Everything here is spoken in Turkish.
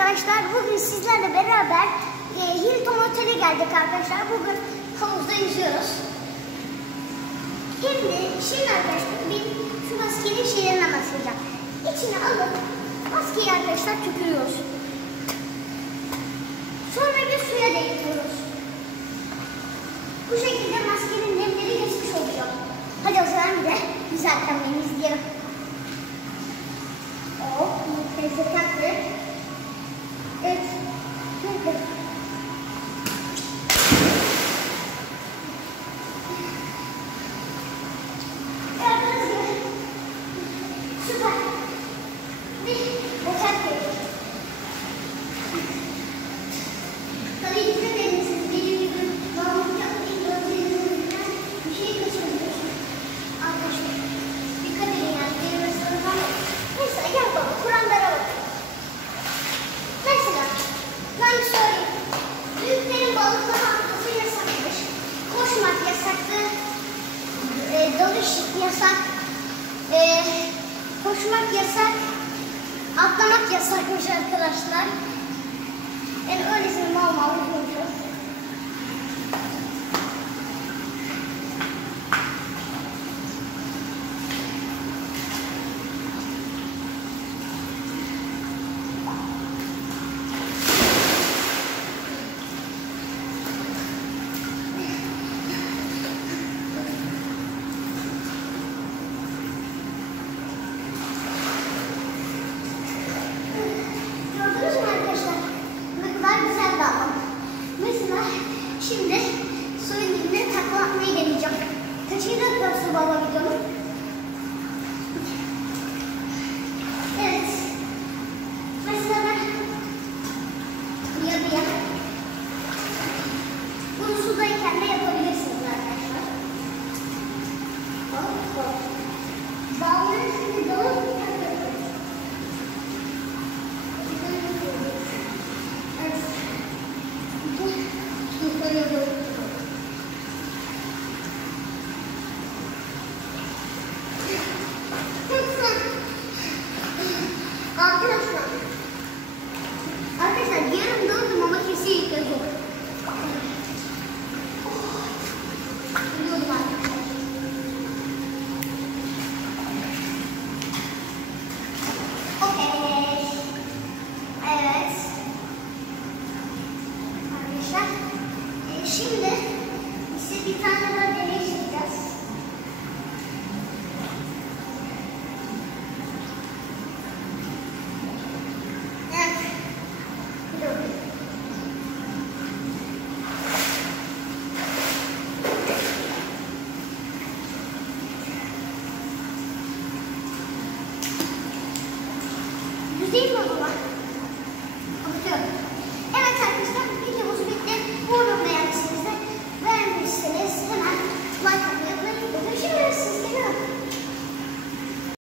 arkadaşlar, bugün sizlerle beraber Hilton Otel'e geldik arkadaşlar. Bugün havuzda yüzüyoruz. Şimdi arkadaşlar şu maskenin şeylerinden bahsedeceğim. İçine alıp maskeyi arkadaşlar tükürüyoruz. Sonra bir suya değdiriyoruz. Bu şekilde maskenin nemleri geçmiş oluyor. Hadi o zaman bir de güzel kamerayı izleyelim. Teyze taktı. Evet. Şöyle. Gördüğünüz gibi. Süper. Bir bıçak koyduk. Tabii dikkat edin siz. Benim gibi bağımlılık yapmayın. Gözlerinizden bir şey kaçırmıyorsunuz. Arkadaşlar. Dikkat edin yani. Benim restoranım var. Neyse gel baba. Kur'anlara bak. Mesela ben söyleyeyim. Büyüklerin balıkla atması yasakmış. Koşmak yasaktı. Dalış yasak. Koşmak yasak. Atlamak yasakmış arkadaşlar. Yani öylesine mal konuşuyoruz. Şimdi suyun dibine takla atmayı deneyeceğim. Kaçıncı dakikası baba videonun? Evet. Mesela ben yarıya. Bunu sudayken de yapabilirsiniz arkadaşlar. Hop. Dağların şimdi dalıp Arkadaşlar yarım döndüm ama kesinlikle zor. Biliyordum arkadaşlar. Okey. Evet. Arkadaşlar. Şimdi size bir tane daha deney yapacağız. Değil mi baba? Bakıyorum.